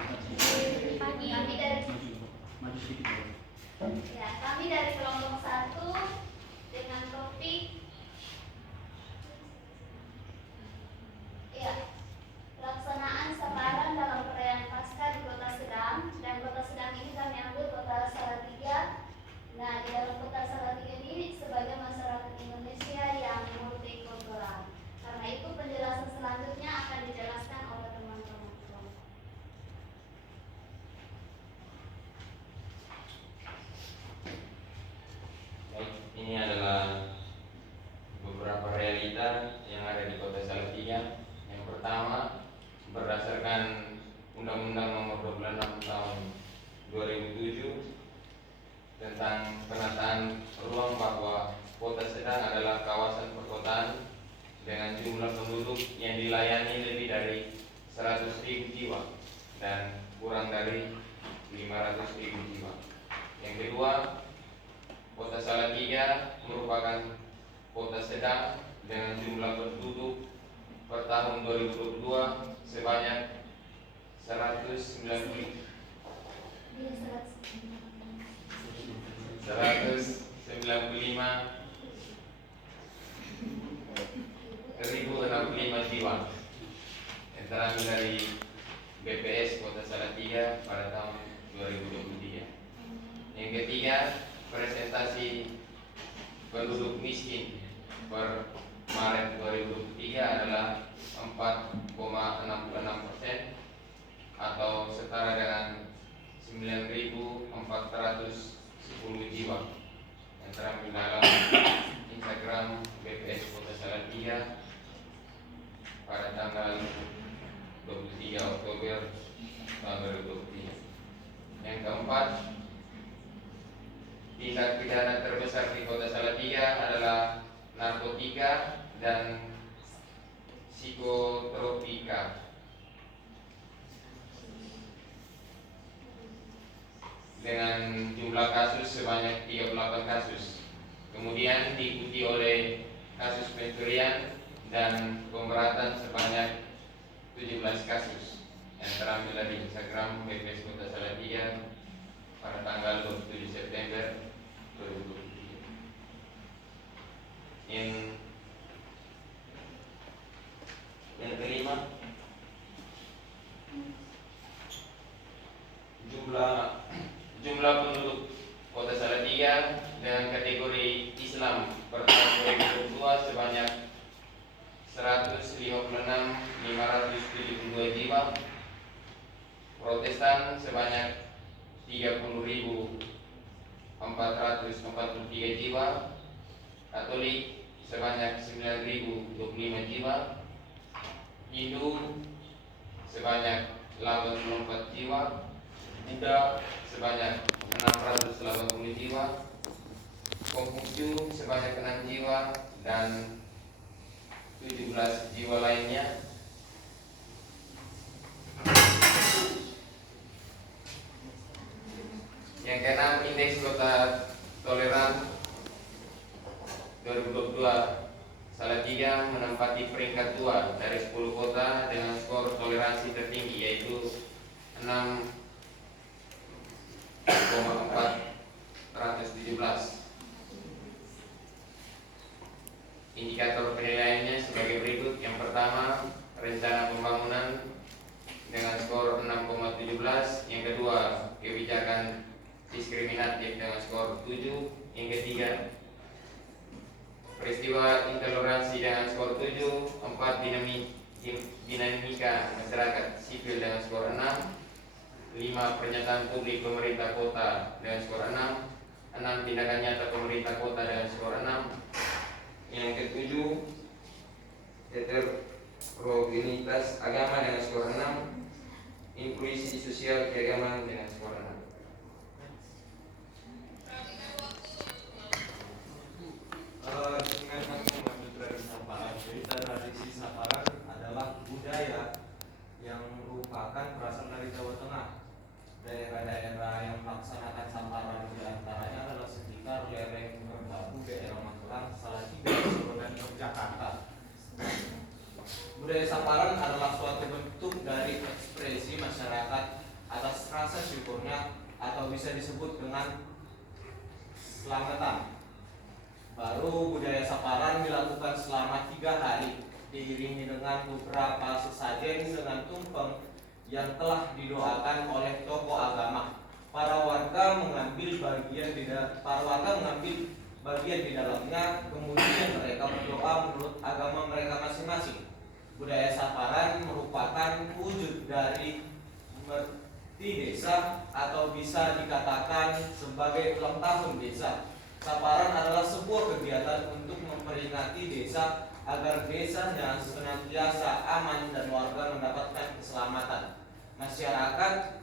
Kami dari kami dari kelompok 1 dengan topik pelaksanaan Saparan dalam perayaan Paskah di Kota Sedang, dan Kota Sedang ini kami ambil Kota Salatiga. Nah, di dalam Kota Salatiga ini sebagai masyarakat Indonesia yang multikultural. Karena itu penjelasan selanjutnya akan dijelaskan oleh teman-teman. Baik, ini adalah beberapa realita yang ada di Kota Salatiga. Yang pertama, berdasarkan Undang-Undang Nomor 26 Tahun 2007 tentang penataan ruang, bahwa Kota Sedang adalah kawasan perkotaan dengan jumlah penduduk yang dilayani lebih dari 100.000 jiwa dan kurang dari 500.000 jiwa. Yang kedua, Kota Salatiga merupakan kota sedang dengan jumlah penduduk per tahun 2022 sebanyak 195.065 jiwa, yang terambil dari BPS Kota Salatiga pada tahun 2023. Yang ketiga, presentasi penduduk miskin per Maret 2023 adalah 4,66% atau setara dengan 9.410 jiwa, yang terambil dalam Instagram BPS Kota Salatiga pada tanggal 23 Oktober tahun 2023. Yang keempat, tindak pidana terbesar di Kota Salatiga adalah narkotika dan psikotropika dengan jumlah kasus sebanyak 38 kasus. Kemudian diikuti oleh kasus pencurian dan pemberatan sebanyak 17 kasus, yang terambil dari Instagram BPS Kota Salatiga pada tanggal 27 September 2023. Yang kelima, jumlah penduduk Kota Salatiga dengan kategori Islam per tahun 2022 sebanyak 156.572 jiwa, Protestan sebanyak 30.443 jiwa, Katolik sebanyak 9.025 jiwa, Hindu sebanyak 84 jiwa, Buddha sebanyak 680 jiwa, Konghucu sebanyak 6 jiwa, dan 17 jiwa lainnya. Yang keenam, indeks kota toleran 2022 Salatiga menempati peringkat 2 dari 10 kota dengan skor toleransi tertinggi, yaitu 6,417. Indikator penilaiannya sebagai berikut. Yang pertama, rencana pembangunan dengan skor 6,17. Yang kedua, kebijakan diskriminatif dengan skor 7. Yang ketiga, peristiwa intoleransi dengan skor 7. 4, dinamika masyarakat sipil dengan skor 6. 5, pernyataan publik pemerintah kota dengan skor 6. 6, tindakan nyata pemerintah kota dengan skor 6. Yang ketujuh, heterogenitas agama dengan skor 6. Inklusi sosial keagamaan dengan skor 6. Dengan kami memandu tradisi Saparan. Cerita tradisi Saparan adalah budaya yang merupakan berasal dari Jawa Tengah. Daerah-daerah yang melaksanakan Saparan diantaranya adalah sekitar lereng Merbabu, daerah Magelang, Salatiga, Solo, dan Yogyakarta. Budaya Saparan adalah suatu bentuk dari ekspresi masyarakat atas rasa syukurnya, atau bisa disebut dengan selamatan. Baru budaya saparan dilakukan selama 3 hari, diiringi dengan beberapa sesajen dengan tumpeng yang telah didoakan oleh tokoh agama. Para warga mengambil bagian di dalamnya, kemudian mereka berdoa menurut agama mereka masing-masing. Budaya saparan merupakan wujud dari merti desa, atau bisa dikatakan sebagai ulang tahun desa. Saparan adalah sebuah kegiatan untuk memperingati desa agar desanya senantiasa aman dan warga mendapatkan keselamatan. Masyarakat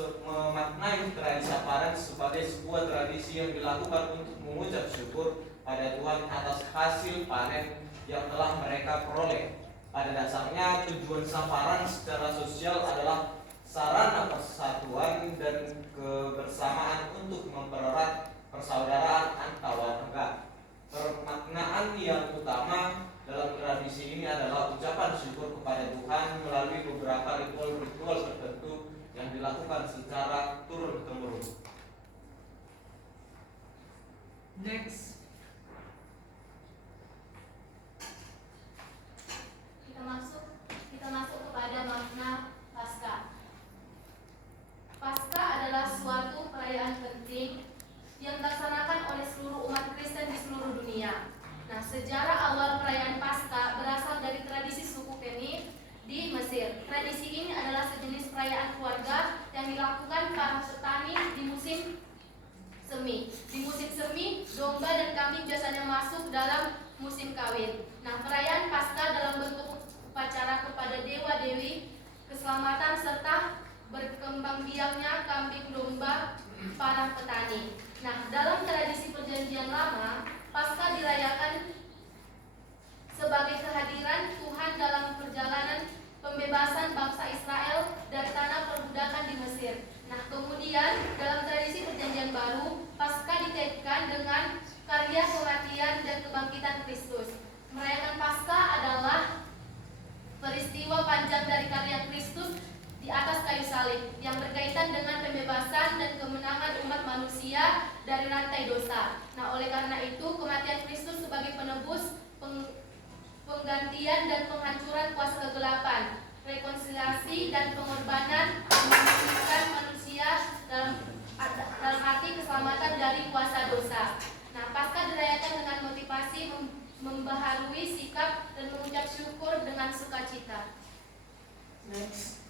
memaknai tradisi saparan sebagai sebuah tradisi yang dilakukan untuk mengucap syukur pada Tuhan atas hasil panen yang telah mereka peroleh. Pada dasarnya tujuan saparan secara sosial adalah sarana persatuan dan kebersamaan untuk mempererat persaudaraan antar warga. Permaknaan yang utama dalam tradisi ini adalah ucapan syukur kepada Tuhan melalui beberapa ritual-ritual tertentu yang dilakukan secara turun-temurun. Next. Kita masuk kepada makna Paskah. Paskah adalah suatu perayaan penting yang dilaksanakan oleh seluruh umat Kristen di seluruh dunia. Nah, sejarah awal perayaan Paskah berasal dari tradisi suku Keni di Mesir. Tradisi ini adalah sejenis perayaan keluarga yang dilakukan para petani di musim semi. Di musim semi, domba dan kambing biasanya masuk dalam musim kawin. Nah, perayaan Paskah dalam bentuk upacara kepada dewa-dewi keselamatan serta berkembang biaknya kambing domba para petani. Nah, dalam tradisi Perjanjian Lama, Paskah dirayakan sebagai kehadiran Tuhan dalam perjalanan pembebasan bangsa Israel dari tanah perbudakan di Mesir. Nah, kemudian dalam tradisi Perjanjian Baru, Paskah dikaitkan dengan karya kematian dan kebangkitan Kristus. Merayakan Paskah adalah peristiwa panjang dari karya Kristus di atas kayu salib yang berkaitan dengan pembebasan dan kemenangan umat manusia dari rantai dosa. Nah, oleh karena itu kematian Kristus sebagai penebus, penggantian dan penghancuran kuasa kegelapan, rekonsiliasi dan pengorbanan memulihkan manusia dalam arti keselamatan dari kuasa dosa. Nah, Paskah dirayakan dengan motivasi membaharui sikap dan mengucap syukur dengan sukacita. Next.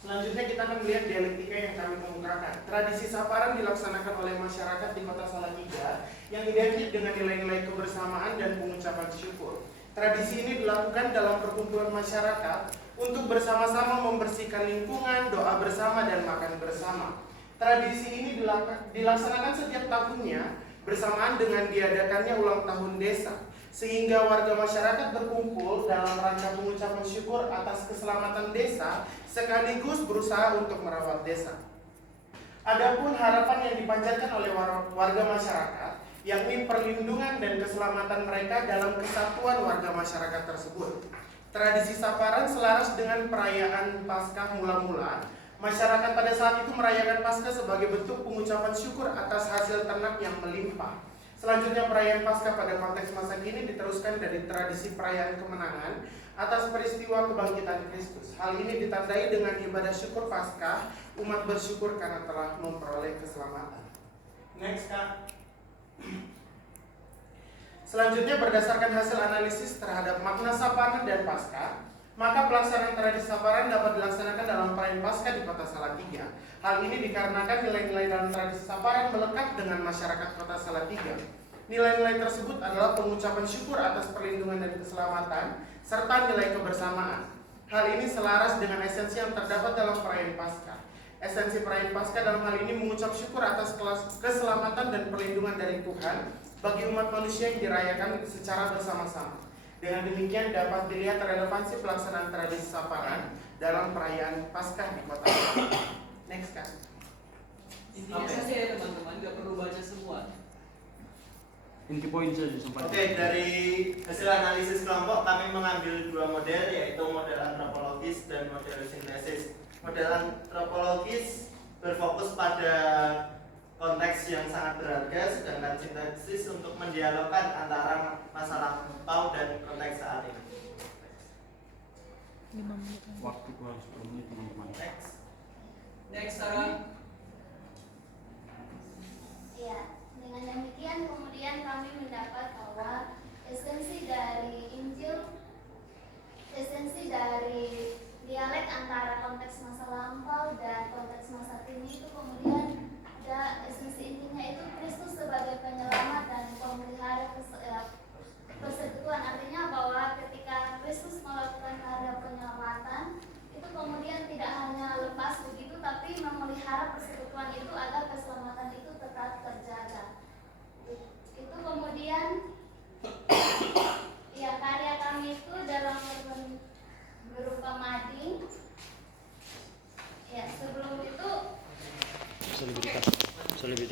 Selanjutnya kita akan melihat dialektika yang kami kemukakan. Tradisi saparan dilaksanakan oleh masyarakat di kota Salatiga yang identik dengan nilai-nilai kebersamaan dan pengucapan syukur. Tradisi ini dilakukan dalam perkumpulan masyarakat untuk bersama-sama membersihkan lingkungan, doa bersama, dan makan bersama. Tradisi ini dilaksanakan setiap tahunnya bersamaan dengan diadakannya ulang tahun desa, sehingga warga masyarakat berkumpul dalam rangka pengucapan syukur atas keselamatan desa sekaligus berusaha untuk merawat desa. Adapun harapan yang dipanjatkan oleh warga masyarakat yakni perlindungan dan keselamatan mereka dalam kesatuan warga masyarakat tersebut. Tradisi saparan selaras dengan perayaan Paskah mula-mula. Masyarakat pada saat itu merayakan Paskah sebagai bentuk pengucapan syukur atas hasil ternak yang melimpah. Selanjutnya perayaan Paskah pada konteks masa kini diteruskan dari tradisi perayaan kemenangan atas peristiwa kebangkitan Kristus. Hal ini ditandai dengan ibadah syukur Paskah, umat bersyukur karena telah memperoleh keselamatan. Next, Kak. Selanjutnya berdasarkan hasil analisis terhadap makna saparan dan Paskah, maka pelaksanaan tradisi saparan dapat dilaksanakan dalam perayaan Paskah di kota Salatiga. Hal ini dikarenakan nilai-nilai dalam tradisi saparan melekat dengan masyarakat kota Salatiga. Nilai-nilai tersebut adalah pengucapan syukur atas perlindungan dan keselamatan, serta nilai kebersamaan. Hal ini selaras dengan esensi yang terdapat dalam perayaan Paskah. Esensi perayaan Paskah dalam hal ini mengucap syukur atas keselamatan dan perlindungan dari Tuhan bagi umat manusia yang dirayakan secara bersama-sama. Dengan demikian dapat dilihat relevansi pelaksanaan tradisi saparan dalam perayaan Paskah di kota. Next, Kak. Intinya saja ya teman-teman, nggak perlu baca semua. Inti poin saja sampai. Oke, dari hasil analisis kelompok kami mengambil 2 model, yaitu model antropologis dan model sintesis. Model antropologis berfokus pada konteks yang sangat berharga, sedangkan sintaksis untuk mendialogkan antara masa lampau dan konteks saat ini. Waktu kurang 10 menit teman-teman. Next, Sarah. Ya, dengan demikian kemudian kami mendapat bahwa esensi dari Injil, esensi dari dialek antara konteks masa lampau dan konteks masa kini itu kemudian ada esensi intinya itu Kristus sebagai penyelamat dan pemelihara persekutuan. Artinya bahwa ketika Kristus melakukan karya penyelamatan itu kemudian tidak hanya lepas begitu, tapi memelihara persekutuan itu agar keselamatan itu tetap terjaga. Itu kemudian ya karya kami itu dalam berupa mading. Ya sebelum itu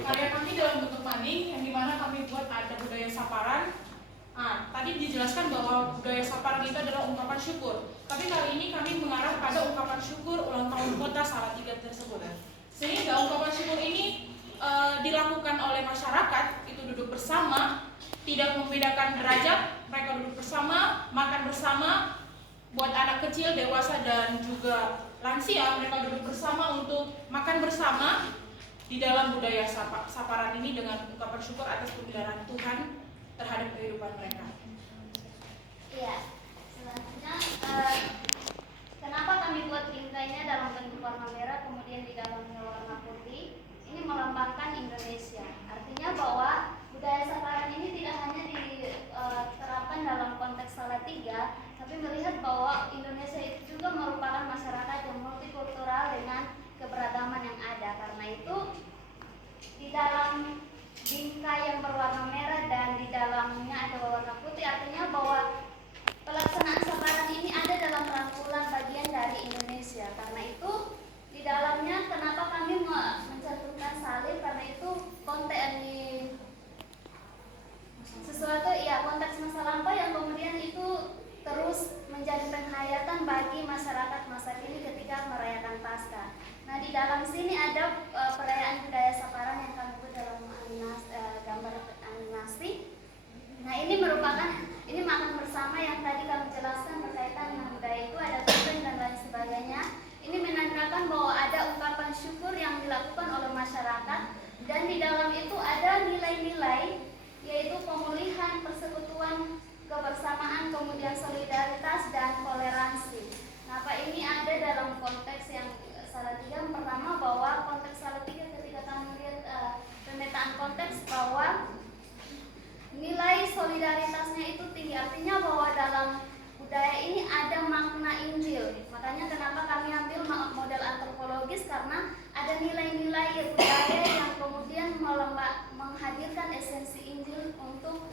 Karya kami dalam bentuk mading yang dimana kami buat ada budaya saparan. Nah, tadi dijelaskan bahwa budaya saparan itu adalah ungkapan syukur. Tapi kali ini kami mengarah pada ungkapan syukur ulang tahun kota Salatiga tersebut. Sehingga ungkapan syukur ini dilakukan oleh masyarakat itu duduk bersama, tidak membedakan derajat, mereka duduk bersama, makan bersama. Buat anak kecil, dewasa dan juga lansia, mereka duduk bersama untuk makan bersama di dalam budaya saparan ini dengan ungkapan syukur atas pemeliharaan Tuhan terhadap kehidupan mereka. Iya, selanjutnya kenapa kami buat bingkainya dalam bentuk warna merah kemudian di dalamnya warna putih? Ini melambangkan Indonesia. Artinya bahwa budaya saparan ini tidak hanya diterapkan dalam konteks Salatiga, tapi melihat bahwa Indonesia itu juga merupakan masyarakat yang multikultural dengan keberagaman yang ada. Karena itu di dalam bingkai yang berwarna merah dan di dalamnya ada warna putih, artinya bahwa pelaksanaan saparan ini ada dalam rangkulan bagian dari Indonesia. Karena itu di dalamnya kenapa kami mencantumkan salib, karena itu konteks sesuatu ya konteks masa lampau yang kemudian itu terus menjadi penghayatan bagi masyarakat masa kini ketika merayakan Paskah. Nah di dalam sini ada perayaan budaya saparan yang kami buat dalam gambar animasi. Nah ini merupakan makan bersama yang tadi kami jelaskan berkaitan dengan budaya itu ada topeng dan lain sebagainya. Ini menandakan bahwa ada ungkapan syukur yang dilakukan oleh masyarakat dan di dalam itu ada nilai-nilai yaitu pemulihan, persekutuan, kebersamaan, kemudian solidaritas dan toleransi. Nah, Pak ini ada dalam konteks yang Salatiga. Pertama bahwa konteks Salatiga ketika kami lihat pemetaan konteks bahwa nilai solidaritasnya itu tinggi. Artinya bahwa dalam budaya ini ada makna Injil. Makanya kenapa kami ambil model antropologis, karena ada nilai-nilai budaya yang kemudian menghadirkan esensi Injil untuk